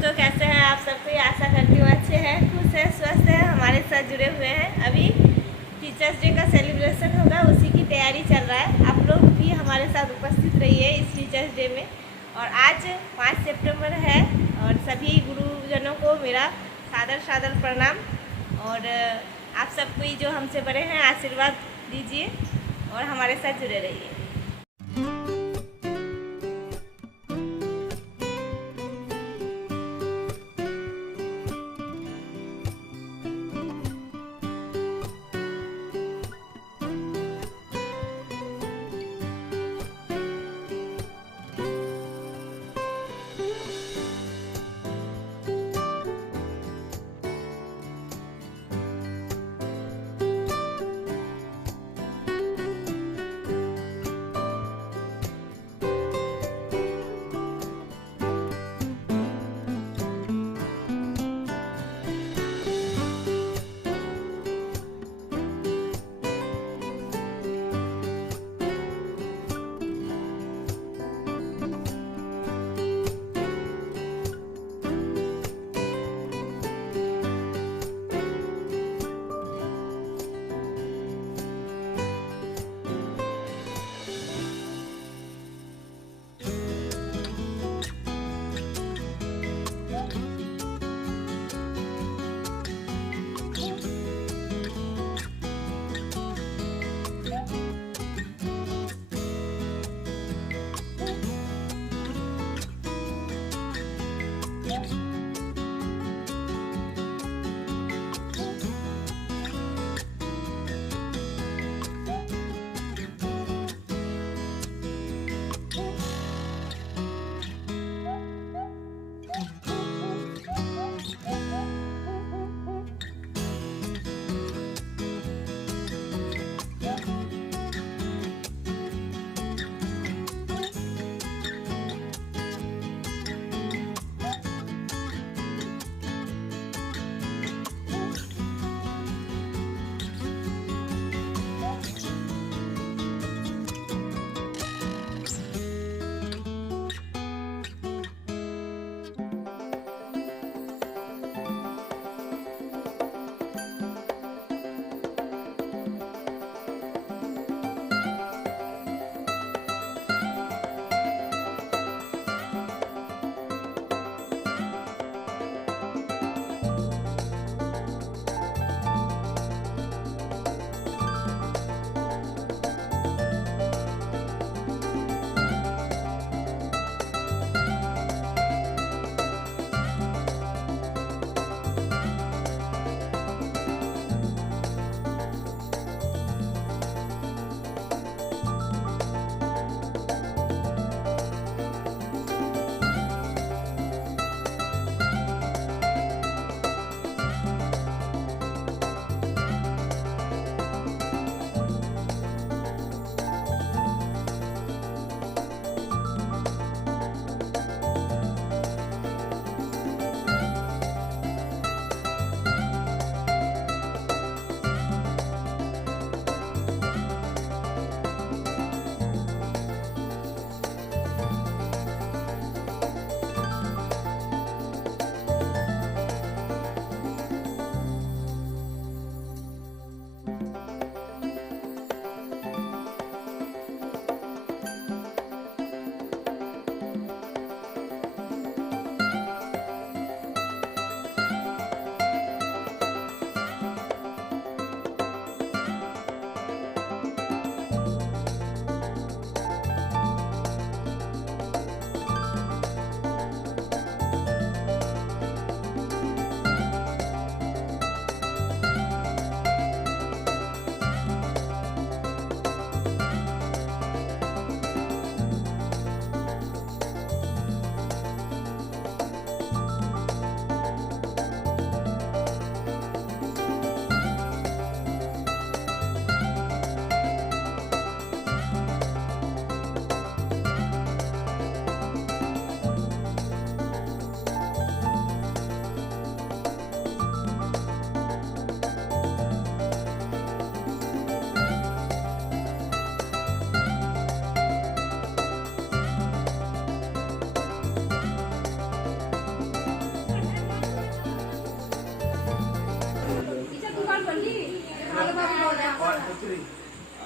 दोस्तों, कैसे हैं आप सब? कोई आशा करती हूँ अच्छे हैं, खुश हैं, स्वस्थ हैं, हमारे साथ जुड़े हुए हैं। अभी टीचर्स डे का सेलिब्रेशन होगा, उसी की तैयारी चल रहा है। आप लोग भी हमारे साथ उपस्थित रहिए इस टीचर्स डे में। और आज 5 सितंबर है और सभी गुरुजनों को मेरा सादर सादर प्रणाम। और आप सब कोई जो हमसे बड़े हैं आशीर्वाद दीजिए और हमारे साथ जुड़े रहिए।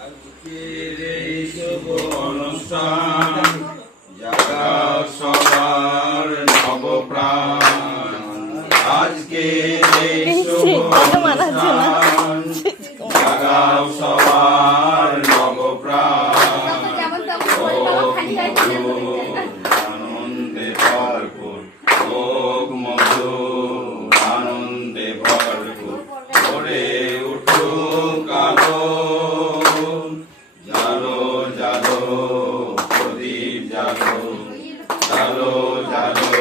আজকের এই শুভ অনুষ্ঠান জাগাও সবার নবপ্রাণ। আজকের এই শুভ অনুষ্ঠান জাগাও সবার নবপ্রাণ। আনন্দে ভরপুর হোক মধুর, আনন্দে ভরপুর করে উঠুক আলো। জালো জালো প্রদীপ জালো, জালো জালো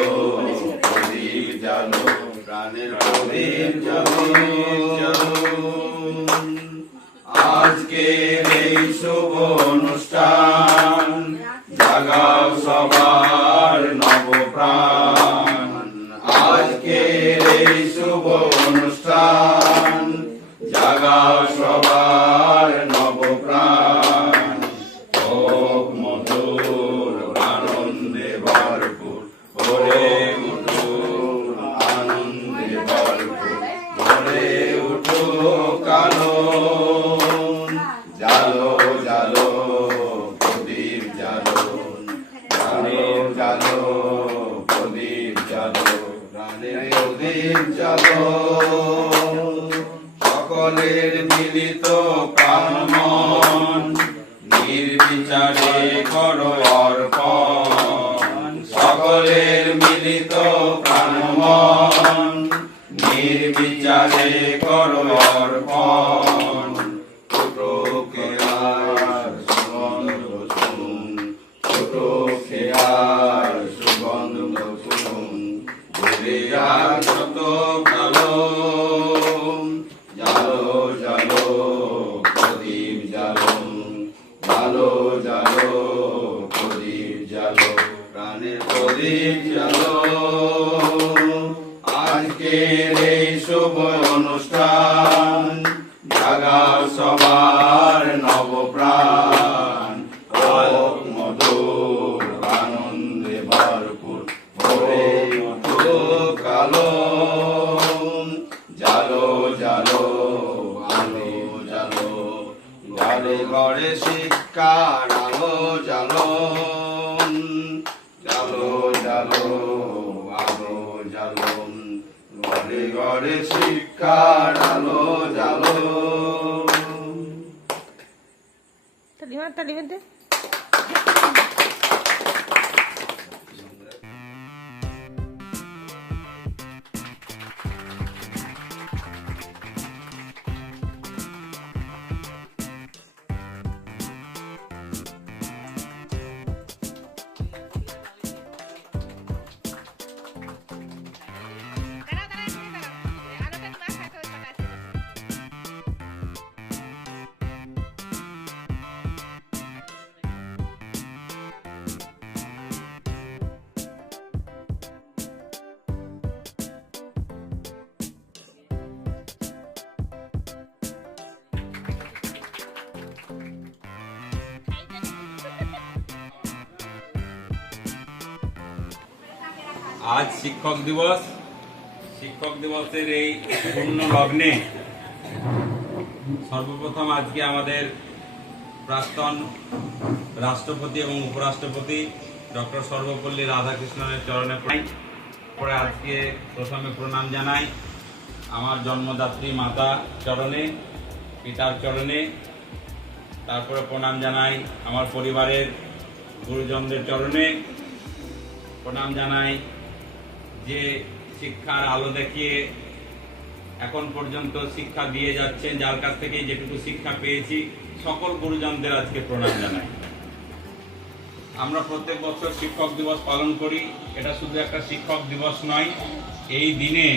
প্রদীপ জালো, প্রাণের প্রদীপ জালো জালো। আজকের এই শুভ অনুষ্ঠান জাগাও সবার নবপ্রাণ। আজকের এই শুভ অনুষ্ঠান জাগাও সবার নবপ্রাণ। হোক মধুর আনন্দে ভরপুর ভরে উঠুক, আনন্দে ভরপুর ভরে উঠুক আলো। জালো জালো প্রদীপ জালো, জালো জালো প্রদীপ জালো, প্রাণের প্রদীপ জালো। সকলের মিলিত প্রাণ মন নির্বিচারে করো অর্পণ। সকলের মিলিত প্রাণ মন নির্বিচারে করো অর্পণ। ছোটো খেয়ার সুগন্ধ শুন, ছোটো খেয়ার সুগন্ধ শুন, ঘুরে আর যত কালো। জালো জালো প্রদীপ জালো, জালো জালো প্রদীপ জালো, প্রাণের প্রদীপ জালো। আজকের এই শুভ অনুষ্ঠান জাগাও সবার নবপ্রাণ। হোক মধুর আনন্দে ভরপুর ভরে উঠুক আলো। জালো জালো আলো জালো, ঘরে ঘরে শিক্ষার আলো জালো। জালো জালো আলো জালো, ঘরে ঘরে শিক্ষার আলো জালো। তালি মার দে। আজ শিক্ষক দিবস। শিক্ষক দিবসের এই পূর্ণ লগ্নে সর্বপ্রথম আজকে আমাদের প্রাক্তন রাষ্ট্রপতি এবং উপরাষ্ট্রপতি ডক্টর সর্বপল্লী রাধাকৃষ্ণনের চরণে পরে আজকে প্রথমে প্রণাম জানাই আমার জন্মদাত্রী মাতা চরণে, পিতার চরণে। তারপরে প্রণাম জানাই আমার পরিবারের গুরুজনদের চরণে। প্রণাম জানাই যে শিক্ষার আলো দেখিয়ে এখন পর্যন্ত শিক্ষা দিয়ে যাচ্ছেন, যার কাছ থেকে যেটুকু শিক্ষা পেয়েছি সকল গুরুজনদের আজকে প্রণাম জানাই। আমরা প্রত্যেক বছর শিক্ষক দিবস পালন করি। এটা শুধু একটা শিক্ষক দিবস নয়, এই দিনে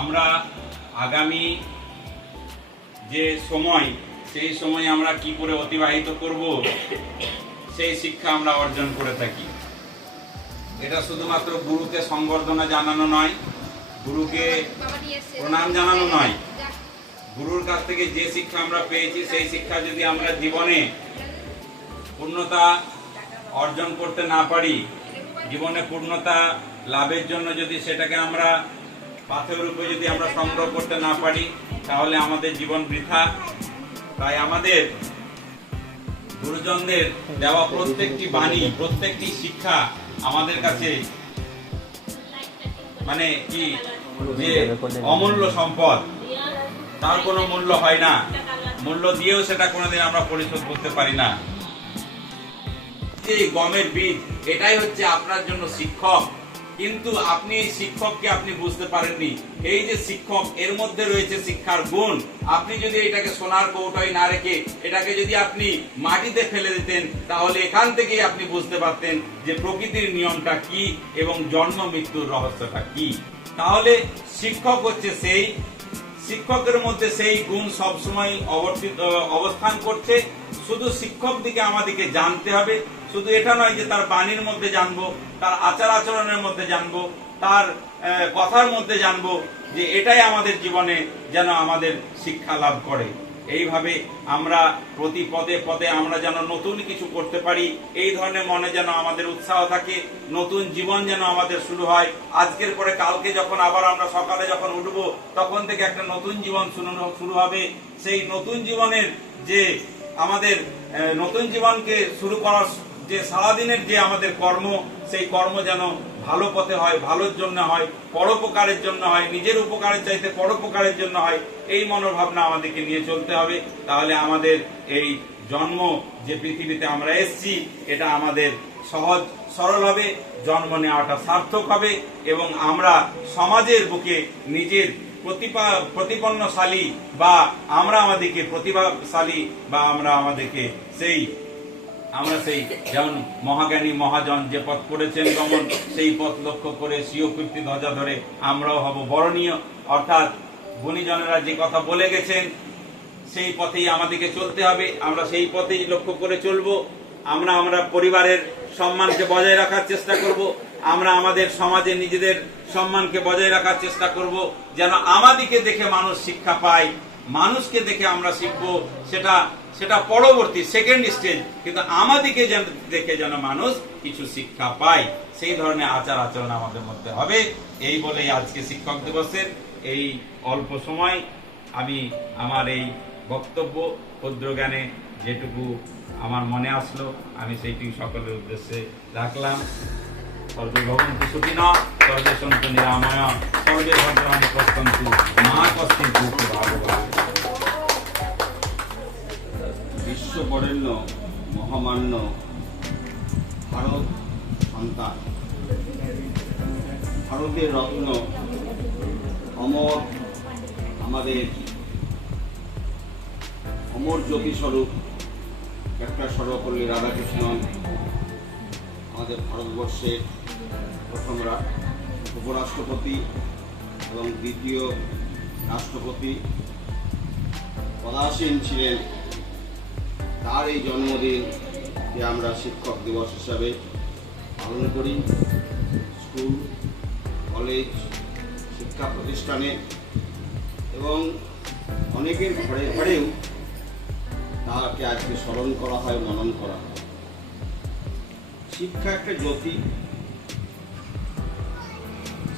আমরা আগামী যে সময়, সেই সময় আমরা কি করে অতিবাহিত করব সেই শিক্ষা আমরা অর্জন করে থাকি। এটা শুধুমাত্র গুরুকে সংবর্ধনা জানানো নয়, গুরুকে প্রণাম জানানো নয়, গুরুর কাছ থেকে যে শিক্ষা আমরা পেয়েছি সেই শিক্ষা যদি আমরা জীবনে পূর্ণতা অর্জন করতে না পারি, জীবনে পূর্ণতা লাভের জন্য যদি সেটাকে আমরা পাথের রূপে যদি আমরা সংগ্রহ করতে না পারি, তাহলে আমাদের জীবন বৃথা। তাই আমাদের গুরুজনদের দেওয়া প্রত্যেকটি বাণী, প্রত্যেকটি শিক্ষা আমাদের কাছে মানে কি যে অমূল্য সম্পদ, তার কোনো মূল্য হয় না, মূল্য দিয়েও সেটা কোনোদিন আমরা পরিশোধ করতে পারি না। এই গমের বীজ, এটাই হচ্ছে আপনার জন্য শিক্ষক, কিন্তু আপনি এই শিক্ষককে আপনি বুঝতে পারেননি। এই যে শিক্ষক, এর মধ্যে রয়েছে শিক্ষার গুণ। আপনি যদি এটাকে সোনার কৌটোয় না রেখে এটাকে যদি আপনি মাটিতে ফেলে দিতেন, তাহলে এখান থেকেই আপনি বুঝতে পারতেন যে প্রকৃতির নিয়মটা কি এবং জন্ম মৃত্যুর রহস্যটা কি। তাহলে শিক্ষক হচ্ছে সেই, শিক্ষকের মধ্যে সেই গুণ সবসময় অবস্থান করছে। শুধু শিক্ষক দিকে আমাদেরকে জানতে হবে। শুধু এটা নয় যে তার বাণীর মধ্যে জানবো, তার আচার আচরণের মধ্যে জানবো, তার কথার মধ্যে জানবো, যে এটাই আমাদের জীবনে যেন আমাদের শিক্ষা লাভ করে। এইভাবে আমরা প্রতি পদে পদে আমরা যেন নতুন কিছু করতে পারি, এই ধরনের মনে যেন আমাদের উৎসাহ থাকে, নতুন জীবন যেন আমাদের শুরু হয়। আজকের পরে কালকে যখন আবার আমরা সকালে যখন উঠবো, তখন থেকে একটা নতুন জীবন শুরু হবে। সেই নতুন জীবনের যে আমাদের নতুন জীবনকে শুরু করার যে সারাদিনের যে আমাদের কর্ম, সেই কর্ম যেন ভালো পথে হয়, ভালোর জন্য হয়, পরোপকারের জন্য হয়, নিজের উপকারের চাইতে পরোপকারের জন্য হয়। এই মনোভাবনা আমাদেরকে নিয়ে চলতে হবে। তাহলে আমাদের এই জন্ম যে পৃথিবীতে আমরা এসেছি, এটা আমাদের সহজ সরল হবে, জন্ম নেওয়াটা সার্থক হবে, এবং আমরা সমাজের বুকে নিজের প্রতিপন্নশালী বা আমরা আমাদেরকে প্রতিভাশালী বা আমরা আমাদেরকে আমরা সেই যেমন মহাজ্ঞানী মহাজন যে পথ করেছেন গমন, সেই পথ লক্ষ্য করে স্বীয় কীর্তি ধ্বজা ধরে আমরাও হব বরণীয়। অর্থাৎ গুণীজনেরা যে কথা বলে গেছেন, সেই পথেই আমাদেরকে চলতে হবে। আমরা সেই পথেই লক্ষ্য করে চলবো। আমরা পরিবারের সম্মানকে বজায় রাখার চেষ্টা করব। আমরা আমাদের সমাজে নিজেদের সম্মানকে বজায় রাখার চেষ্টা করব, যেন আমাদেরকে দেখে মানুষ শিক্ষা পায়। মানুষকে দেখে আমরা শিখবো, সেটা পরবর্তী সেকেন্ড স্টেজ, কিন্তু আমাদেরকে দেখে যেন মানুষ কিছু শিক্ষা পায়, সেই ধরনের আচার আচরণ আমাদের মধ্যে হবে। এই বলেই আজকে শিক্ষক দিবসের এই অল্প সময় আমি আমার এই বক্তব্য ক্ষুদ্র জ্ঞানে যেটুকু আমার মনে আসলো, আমি সেইটি সকলের উদ্দেশ্যে রাখলাম। সর্বে ভবন্তু সুখিনঃ, সর্বে সন্তু নিরাময়ঃ, সর্বে ভদ্রাণি পশ্যন্তু মা কশ্চিৎ দুঃখে ভাগ্যবান। বিশ্ববরেণ্য মহামান্য ভারত সন্তান, ভারতের রত্ন, অমর, আমাদের অমর জ্যোতিস্বরূপ ডক্টর সর্বপল্লী রাধাকৃষ্ণন আমাদের ভারতবর্ষের প্রথম উপরাষ্ট্রপতি এবং দ্বিতীয় রাষ্ট্রপতি পদাসীন ছিলেন। তার এই জন্মদিন যে আমরা শিক্ষক দিবস হিসাবে পালন করি, স্কুল, কলেজ, শিক্ষা প্রতিষ্ঠানে এবং অনেকের ঘরে ঘরেও তাকে আজকে স্মরণ করা হয়, মনন করা হয়। শিক্ষা একটা জ্যোতি,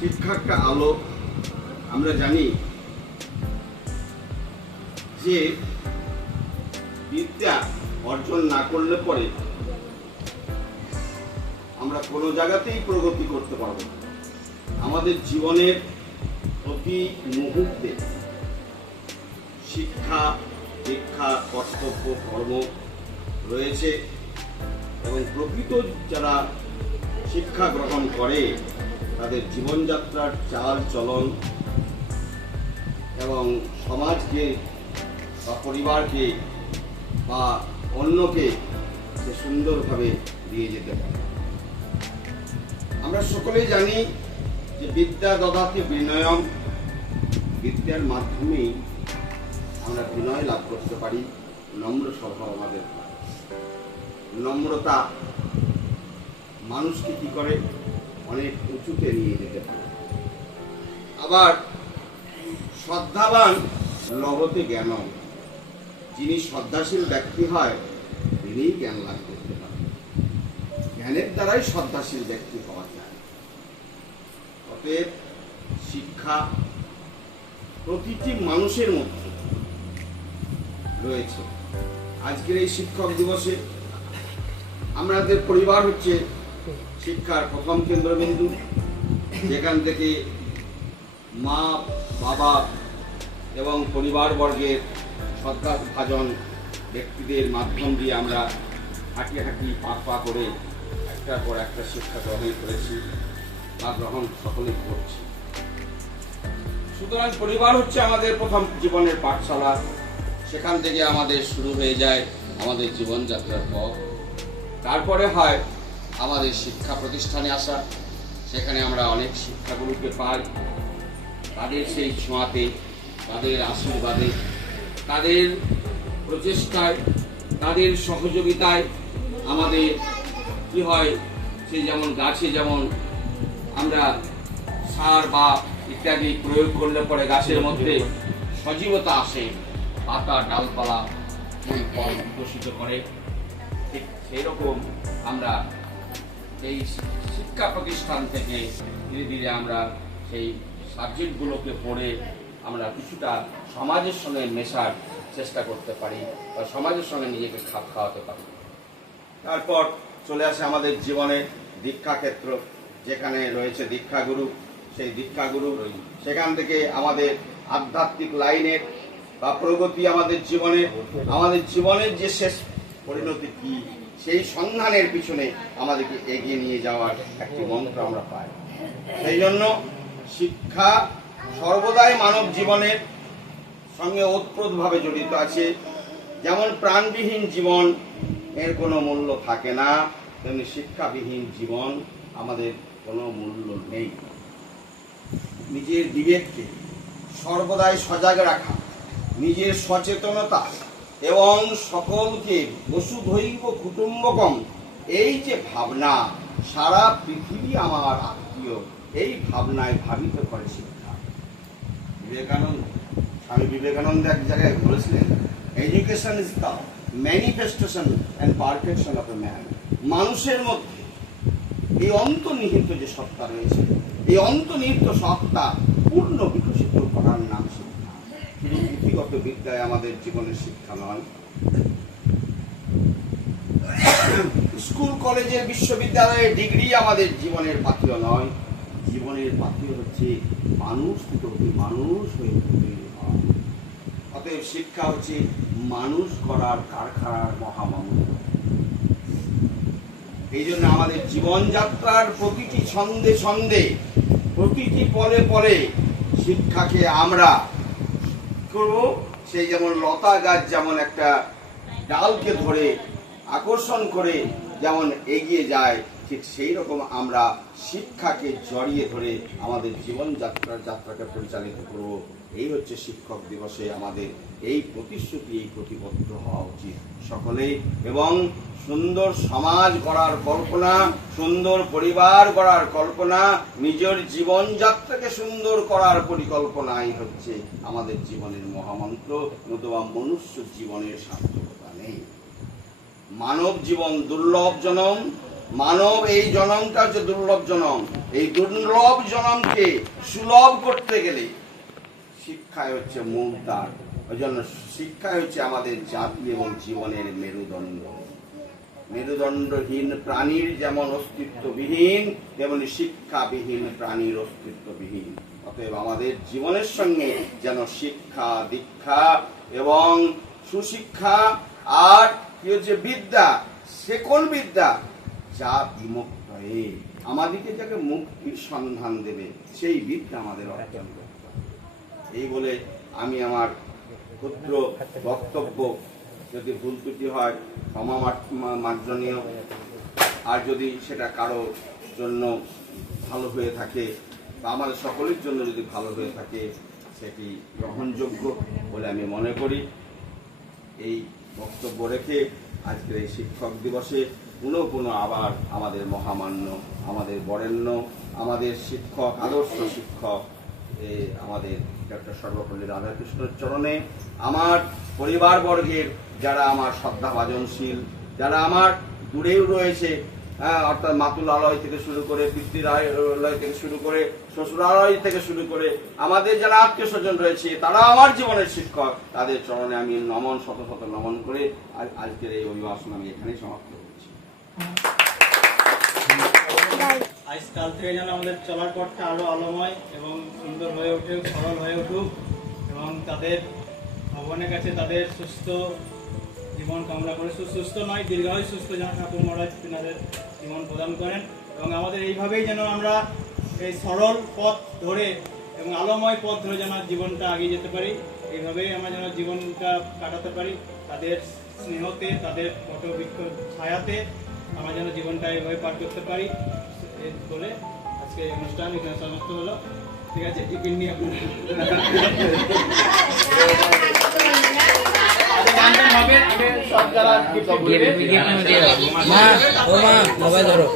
শিক্ষা একটা আলো। আমরা জানি যে বিদ্যা অর্জন না করলে পরে আমরা কোনো জায়গাতেই প্রগতি করতে পারবো না। আমাদের জীবনের প্রতি মুহূর্তে শিক্ষা, দীক্ষা, কর্তব্য, কর্ম রয়েছে, এবং প্রকৃত যারা শিক্ষা গ্রহণ করে তাদের জীবনযাত্রার চাল চলন এবং সমাজকে বা পরিবারকে বা অন্যকে সে সুন্দরভাবে দিয়ে যেতে পারে। আমরা সকলেই জানি যে বিদ্যা দদাতি বিনয়ম, বিদ্যার মাধ্যমেই আমরা বিনয় লাভ করতে পারি। নম্র স্বভাব আমাদের, নম্রতা মানুষকে কি করে অনেক উঁচুতে নিয়ে যেতে পারে। আবার শ্রদ্ধাবান লভতে জ্ঞানম, যিনি শ্রদ্ধাশীল ব্যক্তি হয় তিনি জ্ঞান লাভ করতে পারেন। জ্ঞানের দ্বারাই শ্রদ্ধাশীল ব্যক্তি হওয়া যায়। অতএব শিক্ষা প্রতিটি মানুষের মধ্যে রয়েছে। আজকের এই শিক্ষক দিবসে আমাদের পরিবার হচ্ছে শিক্ষার প্রথম কেন্দ্রবিন্দু, যেখান থেকে মা, বাবা এবং পরিবারবর্গের শ্রদ্ধাভাজন ব্যক্তিদের মাধ্যম দিয়ে আমরা হাঁটি হাঁটি পা পা করে একটার পর একটা শিক্ষা গ্রহণ করেছি বা গ্রহণ সকলেই করছি। সুতরাং পরিবার হচ্ছে আমাদের প্রথম জীবনের পাঠশালা। সেখান থেকে আমাদের শুরু হয়ে যায় আমাদের জীবনযাত্রার পথ। তারপরে হয় আমাদের শিক্ষা প্রতিষ্ঠানে আসা। সেখানে আমরা অনেক শিক্ষাগুরুকে পাই। তাদের সেই ছোঁয়াতে, তাদের আশীর্বাদে, তাদের প্রচেষ্টায়, তাদের সহযোগিতায় আমাদের কি হয়, সে যেমন গাছে যেমন আমরা সার বা ইত্যাদি প্রয়োগ করলে পরে গাছের মধ্যে সজীবতা আসে, পাতা ডালপালা ফুল ফল বিকশিত করে, ঠিক সেই রকম আমরা এই শিক্ষা প্রতিষ্ঠান থেকে ধীরে ধীরে আমরা সেই সাবজেক্টগুলোকে পড়ে আমরা কিছুটা সমাজের সঙ্গে মেশার চেষ্টা করতে পারি বা সমাজের সঙ্গে নিজেকে খাপ খাওয়াতে পারি। তারপর চলে আসে আমাদের জীবনে দীক্ষাক্ষেত্র, যেখানে রয়েছে দীক্ষাগুরু। সেই দীক্ষাগুরু সেখান থেকে আমাদের আধ্যাত্মিক লাইনের বা প্রগতি, আমাদের জীবনের যে শেষ পরিণতি কি, সেই সন্ধানের পিছনে আমাদেরকে এগিয়ে নিয়ে যাওয়ার একটি মন্ত্র আমরা পাই। সেই জন্য শিক্ষা সর্বদাই মানব জীবনের সঙ্গে ওতপ্রোতভাবে জড়িত আছে। যেমন প্রাণবিহীন জীবন এর কোনো মূল্য থাকে না, তেমনি শিক্ষাবিহীন জীবন আমাদের কোনো মূল্য নেই। নিজের বিবেককে সর্বদাই সজাগ রাখা, নিজের সচেতনতা এবং সকলকে বসুধৈব কুটুম্বকম, এই যে ভাবনা, সারা পৃথিবী আমার আত্মীয়, এই ভাবনায় ভাবিত করে শিক্ষা। স্বামী বিবেকানন্দ এক জায়গায় বলেছিলেন, education is the manifestation and perfection of a man. মানুষের মধ্যে এই অন্তর্নিহিত যে সত্তা রয়েছে, এই অন্তর্নিহিত সত্তা পূর্ণ বিকশিত করার নাম শিক্ষা। শুধু পুঁথিগত বিদ্যায় আমাদের জীবনের শিক্ষা নয়, স্কুল কলেজের বিশ্ববিদ্যালয়ের ডিগ্রি আমাদের জীবনের পাথেয় নয়। জীবনের পাথেয় হচ্ছে মানুষ থেকে মানুষ হয়ে তৈরি হওয়া। অতএব শিক্ষা হচ্ছে মানুষ করার কারখানার মহামন্ত্র। এই জন্য আমাদের জীবনযাত্রার প্রতিটি ছন্দে ছন্দে, প্রতিটি পলে পলে শিক্ষাকে আমরা করব। সেই যেমন লতা গাছ যেমন একটা ডালকে ধরে আকর্ষণ করে যেমন এগিয়ে যায়, ঠিক সেই রকম আমরা শিক্ষাকে জড়িয়ে ধরে আমাদের যাত্রাকে পরিচালিত করব। এই হচ্ছে শিক্ষক দিবসে আমাদের এই প্রতিশ্রুতি, এই প্রতিবদ্ধ হওয়া উচিত সকলেই। এবং সুন্দর সমাজ গড়ার কল্পনা, সুন্দর পরিবার গড়ার কল্পনা, নিজের জীবনযাত্রাকে সুন্দর করার পরিকল্পনাই হচ্ছে আমাদের জীবনের মহামন্ত্র। নতুবা মনুষ্য জীবনের সার্থকতা নেই। মানব জীবন দুর্লভ জনম, মানব এই জনমটা হচ্ছে দুর্লভ জনম। এই দুর্লভ জনমকে সুলভ করতে গেলে শিক্ষায় হচ্ছে মূল দ্বার। ওই জন্য শিক্ষায় হচ্ছে আমাদের জাতি এবং জীবনের মেরুদণ্ড। মেরুদণ্ডহীন প্রাণীর যেমন অস্তিত্ববিহীন, তেমনি শিক্ষাবিহীন প্রাণীর অস্তিত্ববিহীন। অতএব আমাদের জীবনের সঙ্গে যেন শিক্ষা, দীক্ষা এবং সুশিক্ষা আর কি হচ্ছে বিদ্যা, সে কোন বিদ্যা যা বিমুক্ত হয়ে আমাদেরকে যাকে মুক্তির সন্ধান দেবে, সেই বিদ্যা আমাদের অর্জন করতে হবে। এই বলে আমি আমার ক্ষুদ্র বক্তব্য, যদি ভুল ত্রুটি হয় ক্ষমা মার্জনীয়, আর যদি সেটা কারো জন্য ভালো হয়ে থাকে বা আমাদের সকলের জন্য যদি ভালো হয়ে থাকে, সেটি গ্রহণযোগ্য বলে আমি মনে করি। এই বক্তব্য রেখে আজকের এই শিক্ষক দিবসে পুনঃ আবার আমাদের মহামান্য, আমাদের বরেণ্য, আমাদের শিক্ষক, আদর্শ শিক্ষক আমাদের ডক্টর সর্বপল্লী রাধাকৃষ্ণের চরণে, আমার পরিবারবর্গের যারা আমার শ্রদ্ধাভাজনশীল, যারা আমার দূরেও রয়েছে, অর্থাৎ মাতুলালয় থেকে শুরু করে, পিতৃরালয় থেকে শুরু করে শ্বশুরালয় থেকে শুরু করে আমাদের যারা আত্মীয় স্বজন রয়েছে তারা আমার জীবনের শিক্ষক, তাদের চরণে আমি নমন শত শত নমন করে আজকের এই অভিভাষণ আমি এখানেই সমাপ্ত করছি। আজকাল থেকে যেন আমাদের চলার পথটা আরো আলোময় এবং সুন্দর হয়ে উঠুক, সরল হয়ে উঠুক এবং তাদের ভগবানের কাছে তাদের সুস্থ জীবন কামনা করে, সুস্থ নয় দীর্ঘায়ু সুস্থ যেন ঠাকুর মহারাজ তিনাদের জীবন প্রদান করেন এবং আমাদের এইভাবেই যেন আমরা এই সরল পথ ধরে এবং আলোময় পথ ধরে যেন জীবনটা এগিয়ে যেতে পারি, এইভাবেই আমরা যেন জীবনটা কাটাতে পারি। তাদের স্নেহতে, তাদের বটবৃক্ষ ছায়াতে আমরা যেন জীবনটা এইভাবে পার করতে পারি এই বলে আজকে এই অনুষ্ঠান এখানে সমাপ্ত হলো। ঠিক আছে, টিফিন নিয়ে আপনারা হবে সব যারা মা ও মা মোবাইল ধরো।